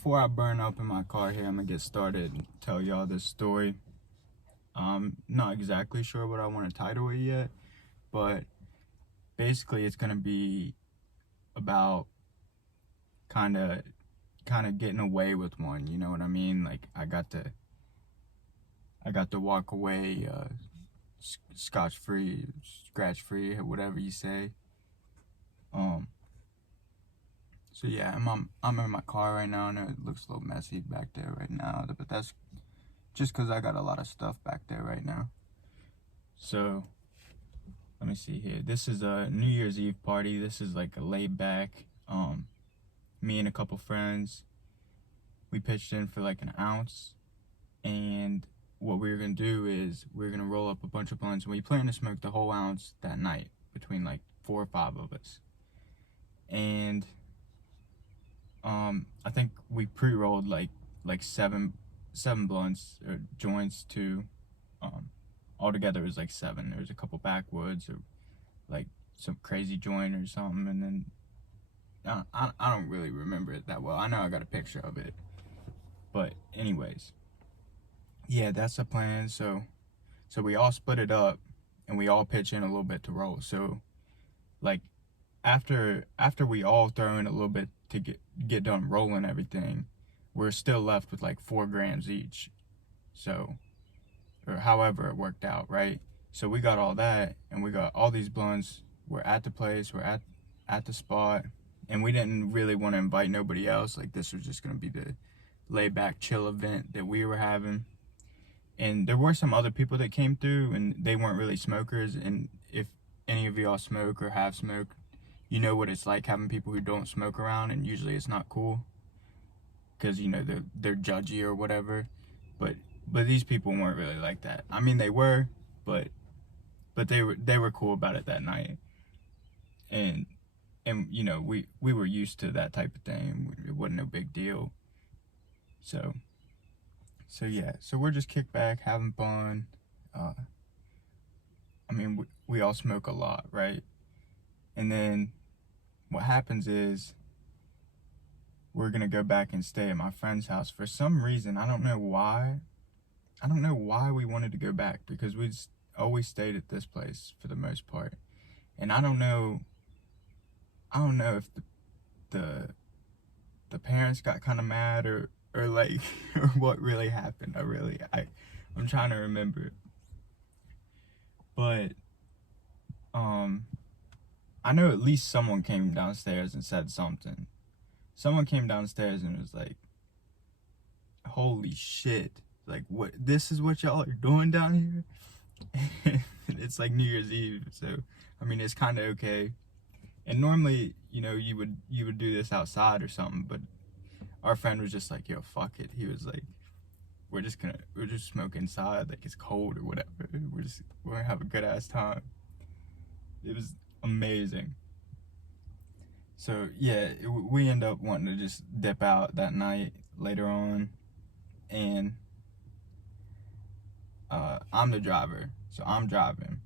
before I burn up in my car here, I'm gonna get started and tell y'all this story. I'm not exactly sure what I want to title it yet, but basically it's gonna be about kind of getting away with one. You know what I mean? Like I got to walk away scotch free, scratch free, whatever you say. Um. So yeah, I'm in my car right now, and it looks a little messy back there right now, but that's just because I got a lot of stuff back there right now. So let me see here. This is a New Year's Eve party. This is like a laid back. Me and a couple friends, we pitched in for like an ounce, and what we were gonna do is we are gonna roll up a bunch of blunts, and we plan to smoke the whole ounce that night between like 4 or 5 of us. And I think we pre-rolled like seven blunts or joints too. Altogether it was like 7. There was a couple backwoods or like some crazy joint or something, and then I don't really remember it that well. I know I got a picture of it, but anyways, yeah, that's the plan. So we all split it up, and we all pitch in a little bit to roll. So like after we all throw in a little bit to get done rolling everything, we're still left with like 4 grams each. So, or however it worked out, right? So we got all that, and we got all these blunts. We're at the place, we're at the spot, and we didn't really want to invite nobody else. Like this was just gonna be the laid back chill event that we were having. And there were some other people that came through, and they weren't really smokers. And if any of y'all smoke or have smoked, you know what it's like having people who don't smoke around, and usually it's not cool because, you know, they're judgy or whatever. But these people weren't really like that. I mean, they were, but they were cool about it that night. And you know, we were used to that type of thing. It wasn't no big deal. So yeah, so we're just kicked back, having fun. I mean, we all smoke a lot, right? And then what happens is we're gonna go back and stay at my friend's house. For some reason, I don't know why we wanted to go back, because we always stayed at this place for the most part. And I don't know if the parents got kind of mad or like or what really happened. I'm trying to remember. But I know at least someone came downstairs and said something. Someone came downstairs and was like, holy shit, like, what, this is what y'all are doing down here? It's like New Year's Eve, so I mean, it's kind of okay. And normally, you know, you would do this outside or something, but our friend was just like, yo, fuck it. He was like, we're just smoke inside, like it's cold or whatever. We're gonna have a good ass time. It was amazing. So yeah, we end up wanting to just dip out that night later on, and I'm the driver, so I'm driving,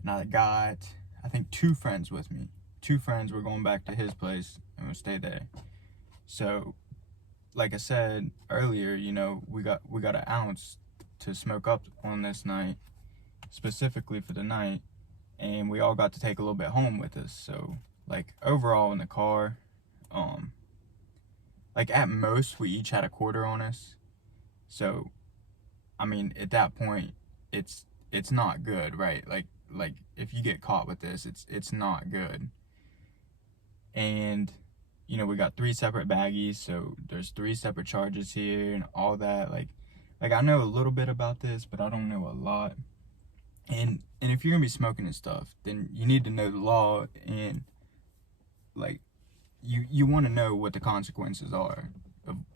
and I got, I think, 2 friends with me. 2 friends were going back to his place, and we'll stay there. So, like I said earlier, you know, we got an ounce to smoke up on this night, specifically for the night, and we all got to take a little bit home with us. So, like, overall in the car, like at most we each had a quarter on us. So, I mean, at that point, it's not good, right? Like if you get caught with this, it's not good. And you know, we got 3 separate baggies, so there's 3 separate charges here and all that. Like I know a little bit about this, but I don't know a lot. And if you're gonna be smoking and stuff, then you need to know the law, and like you want to know what the consequences are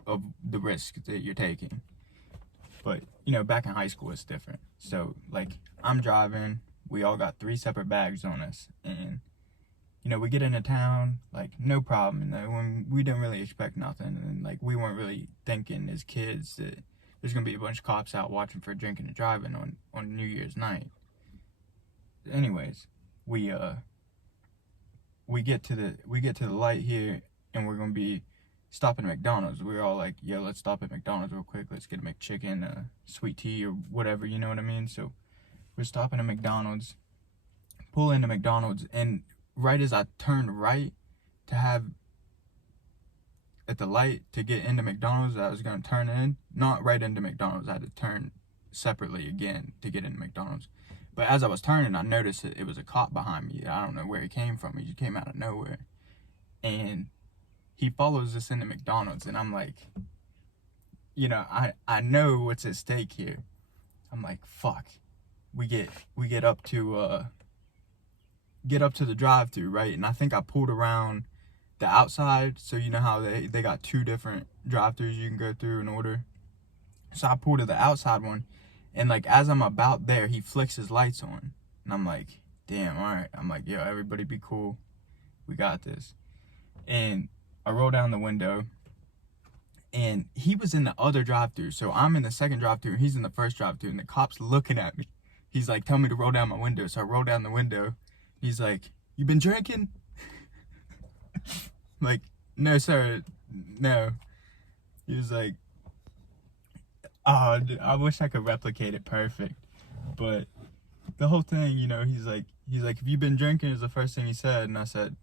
of the risk that you're taking. But you know, back in high school it's different. So like, I'm driving, we all got 3 separate bags on us, and you know, we get into town, like, no problem. And when we didn't really expect nothing, and like, we weren't really thinking as kids that there's gonna be a bunch of cops out watching for drinking and driving on New Year's night. Anyways, we get to the light here, and we're gonna be stopping at McDonald's. We were all like, yo, let's stop at McDonald's real quick. Let's get a McChicken, a sweet tea, or whatever, you know what I mean? So we're stopping at McDonald's, pull into McDonald's, and right as I turn right to have at the light to get into McDonald's, I was going to turn in, not right into McDonald's. I had to turn separately again to get into McDonald's. But as I was turning, I noticed that it was a cop behind me. I don't know where he came from. He just came out of nowhere. And he follows us into McDonald's, and I'm like, you know, I know what's at stake here. I'm like, fuck. We get up to the drive-thru, right? And I think I pulled around the outside, so you know how they got two different drive-thrus you can go through and order. So I pulled to the outside one, and like as I'm about there, he flicks his lights on, and I'm like, damn, all right. I'm like, yo, everybody be cool, we got this. And I roll down the window, and he was in the other drive-thru, so I'm in the second drive-thru, and he's in the first drive-thru, and the cop's looking at me. He's like, tell me to roll down my window. So I roll down the window. He's like, you been drinking? Like, no, sir, no. He was like, oh, I wish I could replicate it perfect. But the whole thing, you know, he's like, have you been drinking? Is the first thing he said. And I said,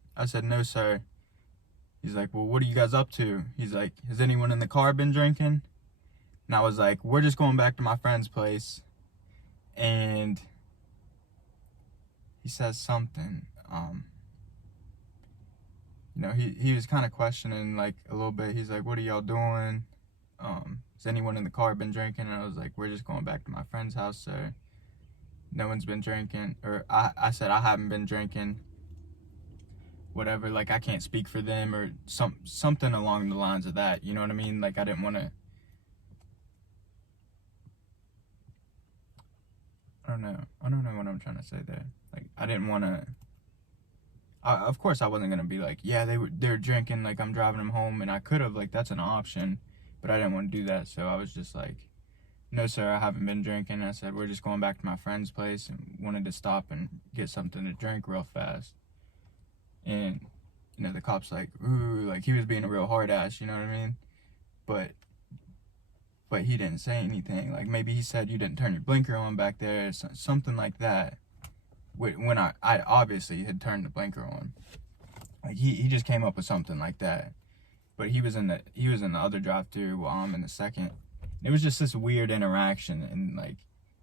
no, sir. He's like, well, what are you guys up to? He's like, has anyone in the car been drinking? And I was like, we're just going back to my friend's place. And he says something, you know, he was kind of questioning, like, a little bit. He's like, what are y'all doing? Has anyone in the car been drinking? And I was like, we're just going back to my friend's house, sir. No one's been drinking. Or I said, I haven't been drinking. Whatever, like, I can't speak for them, or something along the lines of that, you know what I mean? Like, I didn't want to, I don't know what I'm trying to say there. Like, I didn't want to, of course I wasn't going to be like, yeah, they're drinking, like, I'm driving them home, and I could have, like, that's an option, but I didn't want to do that. So I was just like, no, sir, I haven't been drinking. I said, we're just going back to my friend's place, and wanted to stop and get something to drink real fast. And, you know, the cop's like, ooh, like, he was being a real hard ass, you know what I mean? But he didn't say anything. Like, maybe he said, you didn't turn your blinker on back there, something like that. When I obviously had turned the blinker on. Like, he just came up with something like that. But he was in the other drive-thru while I'm in the second. It was just this weird interaction, and, like,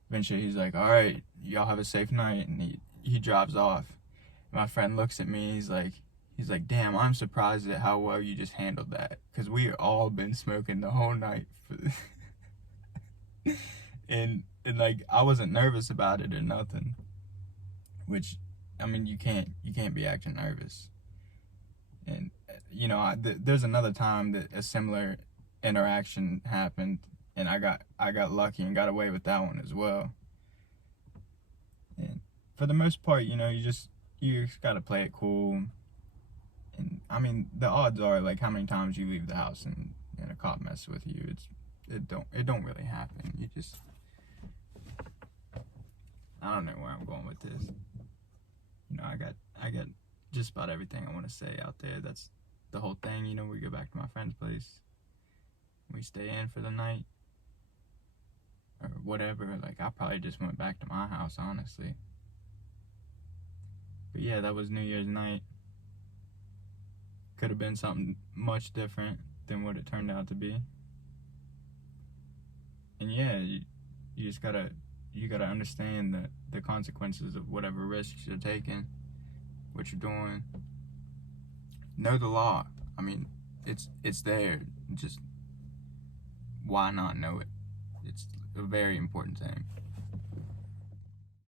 eventually he's like, all right, y'all have a safe night, and he drives off. My friend looks at me, he's like, damn, I'm surprised at how well you just handled that, because we all been smoking the whole night. and like, I wasn't nervous about it or nothing, which, I mean, you can't be acting nervous. And, you know, there's another time that a similar interaction happened, and I got lucky and got away with that one as well. And for the most part, you know, you just gotta play it cool. And I mean, the odds are, like, how many times you leave the house and a cop messes with you, it don't really happen. You just, I don't know where I'm going with this. You know, I got just about everything I want to say out there. That's the whole thing. You know, we go back to my friend's place, we stay in for the night, or whatever. Like, I probably just went back to my house, honestly. But yeah, that was New Year's night. Could have been something much different than what it turned out to be. And yeah, you just gotta understand the consequences of whatever risks you're taking, what you're doing. Know the law. I mean, it's there. Just, why not know it? It's a very important thing.